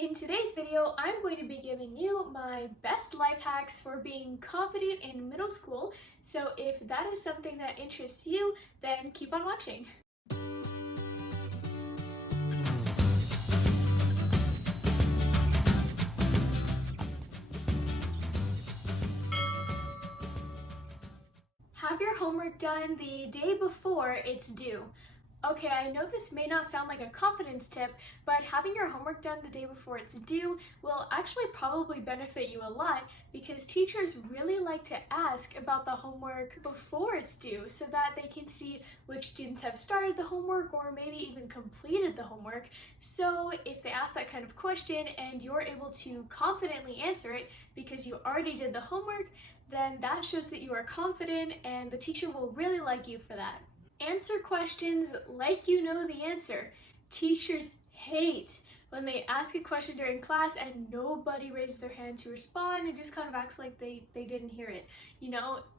In today's video, I'm going to be giving you my best life hacks for being confident in middle school. So if that is something that interests you, then keep on watching. Have your homework done the day before it's due. Okay, I know this may not sound like a confidence tip, but having your homework done the day before it's due will actually probably benefit you a lot because teachers really like to ask about the homework before it's due so that they can see which students have started the homework or maybe even completed the homework. So if they ask that kind of question and you're able to confidently answer it because you already did the homework, then that shows that you are confident and the teacher will really like you for that. Answer questions like you know the answer. Teachers hate when they ask a question during class and nobody raises their hand to respond and just kind of acts like they didn't hear it.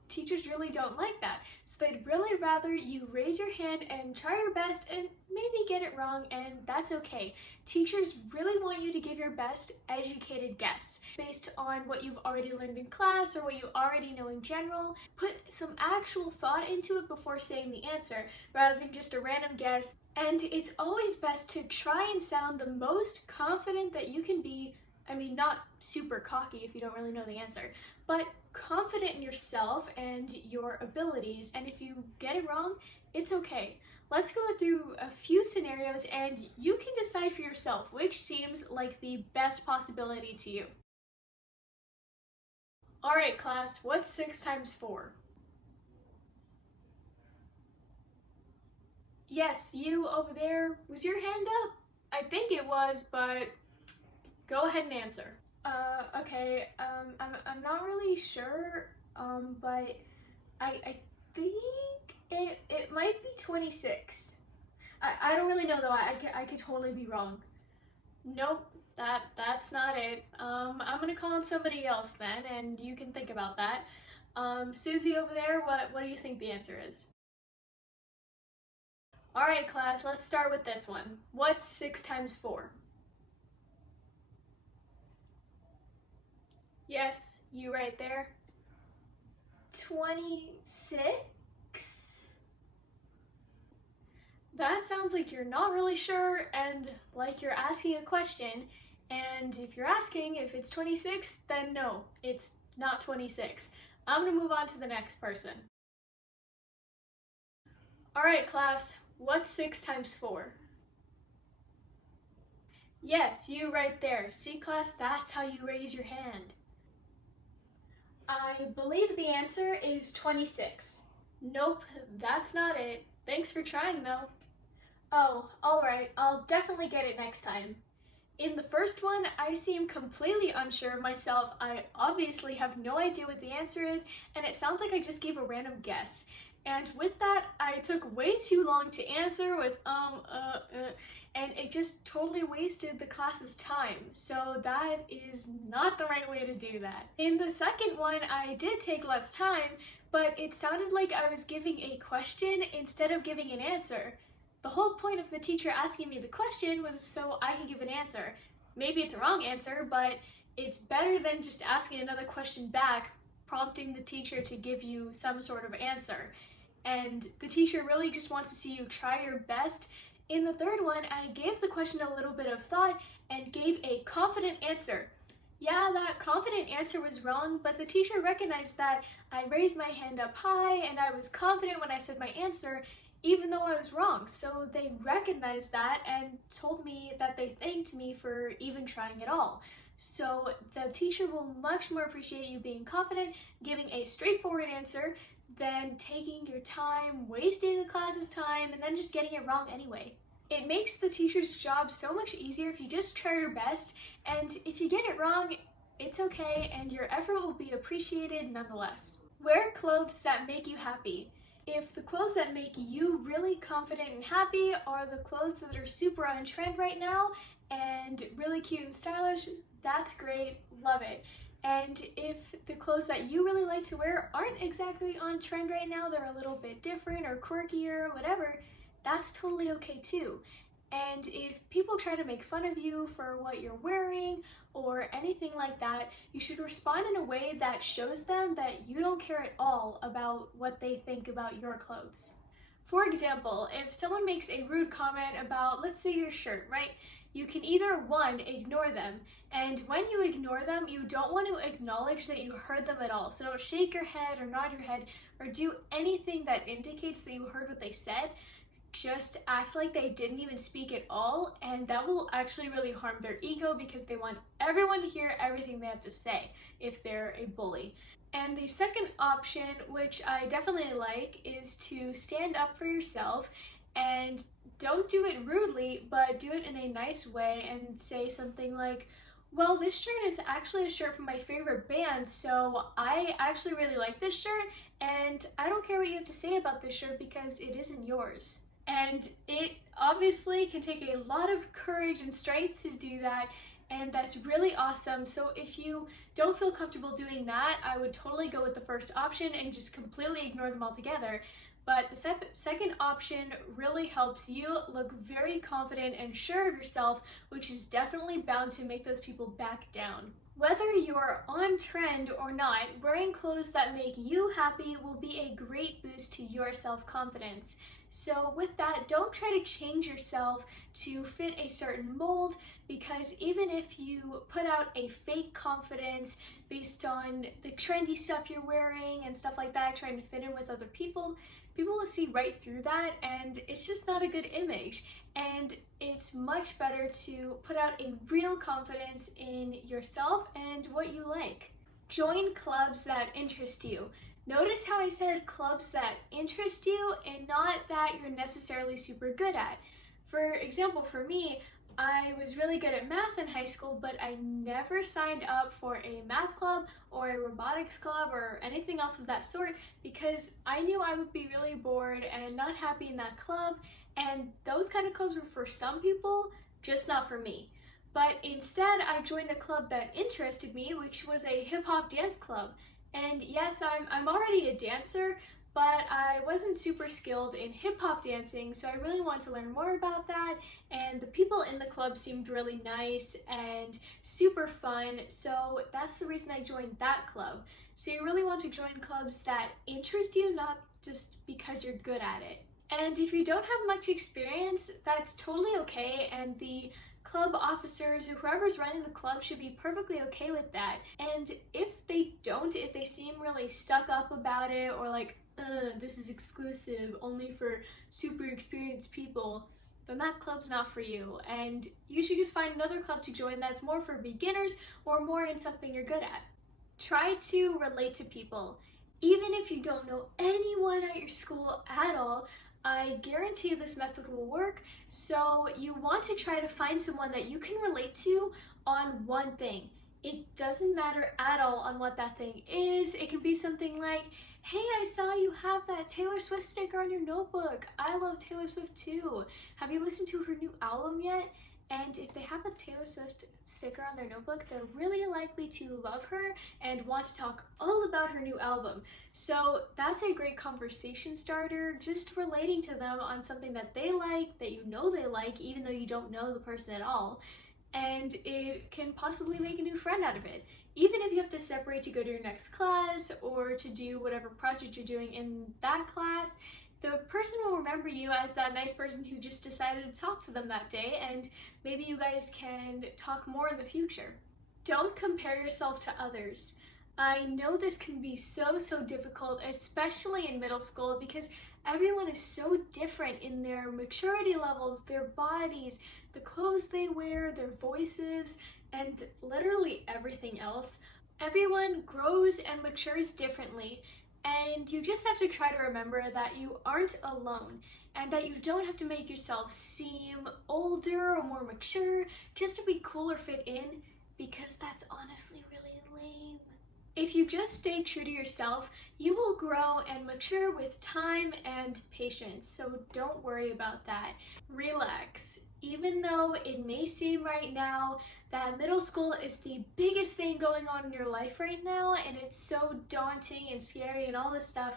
Teachers really don't like that. So they'd really rather you raise your hand and try your best and maybe get it wrong, and that's okay. Teachers really want you to give your best educated guess based on what you've already learned in class or what you already know in general. Put some actual thought into it before saying the answer rather than just a random guess. And it's always best to try and sound the most confident that you can be. I mean, not super cocky if you don't really know the answer, but confident in yourself and your abilities. And if you get it wrong, it's okay. Let's go through a few scenarios and you can decide for yourself which seems like the best possibility to you. All right, class, what's 6 times 4? Yes, you over there. Was your hand up? I think it was, but go ahead and answer. Okay, I'm not really sure, but I think it might be 26. I don't really know though, I could totally be wrong. Nope, that's not it. I'm gonna call on somebody else then, and you can think about that. Susie over there, what do you think the answer is? Alright class, let's start with this one. What's 6 times 4? Yes, you right there. 26? That sounds like you're not really sure and like you're asking a question. And if you're asking if it's 26, then no, it's not 26. I'm gonna move on to the next person. All right, class, what's 6 times 4? Yes, you right there. See, class, that's how you raise your hand. I believe the answer is 26. Nope, that's not it. Thanks for trying though. Oh, alright, I'll definitely get it next time. In the first one, I seem completely unsure of myself. I obviously have no idea what the answer is, and it sounds like I just gave a random guess. And with that, I took way too long to answer with and it just totally wasted the class's time. So that is not the right way to do that. In the second one, I did take less time, but it sounded like I was giving a question instead of giving an answer. The whole point of the teacher asking me the question was so I could give an answer. Maybe it's a wrong answer, but it's better than just asking another question back, prompting the teacher to give you some sort of answer. And the teacher really just wants to see you try your best. In the third one, I gave the question a little bit of thought and gave a confident answer. Yeah, that confident answer was wrong, but the teacher recognized that I raised my hand up high and I was confident when I said my answer, even though I was wrong. So they recognized that and told me that they thanked me for even trying at all. So the teacher will much more appreciate you being confident, giving a straightforward answer, than taking your time, wasting the class's time, and then just getting it wrong anyway. It makes the teacher's job so much easier if you just try your best, and if you get it wrong, it's okay, and your effort will be appreciated nonetheless. Wear clothes that make you happy. If the clothes that make you really confident and happy are the clothes that are super on trend right now and really cute and stylish, that's great, love it. And if the clothes that you really like to wear aren't exactly on trend right now, they're a little bit different or quirky or whatever, that's totally okay too. And if people try to make fun of you for what you're wearing or anything like that, you should respond in a way that shows them that you don't care at all about what they think about your clothes. For example, if someone makes a rude comment about, let's say, your shirt, right? You can either, one, ignore them, and when you ignore them, you don't want to acknowledge that you heard them at all. So don't shake your head or nod your head or do anything that indicates that you heard what they said. Just act like they didn't even speak at all, and that will actually really harm their ego because they want everyone to hear everything they have to say if they're a bully. And the second option, which I definitely like, is to stand up for yourself and don't do it rudely, but do it in a nice way and say something like, well, this shirt is actually a shirt from my favorite band, so I actually really like this shirt, and I don't care what you have to say about this shirt because it isn't yours. And it obviously can take a lot of courage and strength to do that, and that's really awesome. So if you don't feel comfortable doing that, I would totally go with the first option and just completely ignore them altogether. But the second option really helps you look very confident and sure of yourself, which is definitely bound to make those people back down. Whether you're on trend or not, wearing clothes that make you happy will be a great boost to your self-confidence. So with that, don't try to change yourself to fit a certain mold, because even if you put out a fake confidence based on the trendy stuff you're wearing and stuff like that, trying to fit in with other people, people will see right through that, and it's just not a good image. And it's much better to put out a real confidence in yourself and what you like. Join clubs that interest you. Notice how I said clubs that interest you and not that you're necessarily super good at. For example, for me, I was really good at math in high school, but I never signed up for a math club or a robotics club or anything else of that sort because I knew I would be really bored and not happy in that club, and those kind of clubs were for some people, just not for me. But instead, I joined a club that interested me, which was a hip-hop dance club. And yes, I'm already a dancer, but I wasn't super skilled in hip-hop dancing, so I really wanted to learn more about that, and the people in the club seemed really nice and super fun, so that's the reason I joined that club. So you really want to join clubs that interest you, not just because you're good at it. And if you don't have much experience, that's totally okay, and the club officers or whoever's running the club should be perfectly okay with that. And if they seem really stuck up about it or like, this is exclusive only for super experienced people, then that club's not for you, and you should just find another club to join that's more for beginners or more in something you're good at. Try to relate to people. Even if you don't know anyone at your school at all, I guarantee this method will work. So you want to try to find someone that you can relate to on one thing. It doesn't matter at all on what that thing is. It can be something like, hey, I saw you have that Taylor Swift sticker on your notebook. I love Taylor Swift too. Have you listened to her new album yet? And if they have a Taylor Swift sticker on their notebook, they're really likely to love her and want to talk all about her new album. So that's a great conversation starter, just relating to them on something that they like, that you know they like, even though you don't know the person at all. And it can possibly make a new friend out of it. Even if you have to separate to go to your next class or to do whatever project you're doing in that class, the person will remember you as that nice person who just decided to talk to them that day, and maybe you guys can talk more in the future. Don't compare yourself to others. I know this can be so difficult, especially in middle school, because everyone is so different in their maturity levels, their bodies, the clothes they wear, their voices, and literally everything else. Everyone grows and matures differently. And you just have to try to remember that you aren't alone and that you don't have to make yourself seem older or more mature just to be cool or fit in, because that's honestly really lame. If you just stay true to yourself, you will grow and mature with time and patience, so don't worry about that. Relax. Even though it may seem right now that middle school is the biggest thing going on in your life right now, and it's so daunting and scary and all this stuff,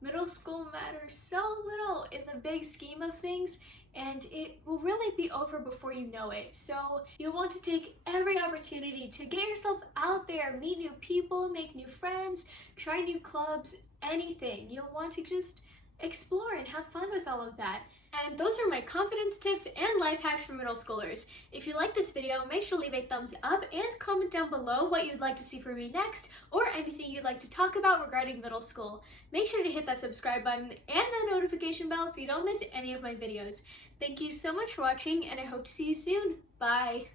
middle school matters so little in the big scheme of things. and it will really be over before you know it. So you'll want to take every opportunity to get yourself out there, meet new people, make new friends, try new clubs, anything. You'll want to just explore and have fun with all of that. And those are my confidence tips and life hacks for middle schoolers. If you like this video, make sure to leave a thumbs up and comment down below what you'd like to see from me next, or anything you'd like to talk about regarding middle school. Make sure to hit that subscribe button and that notification bell so you don't miss any of my videos. Thank you so much for watching, and I hope to see you soon. Bye!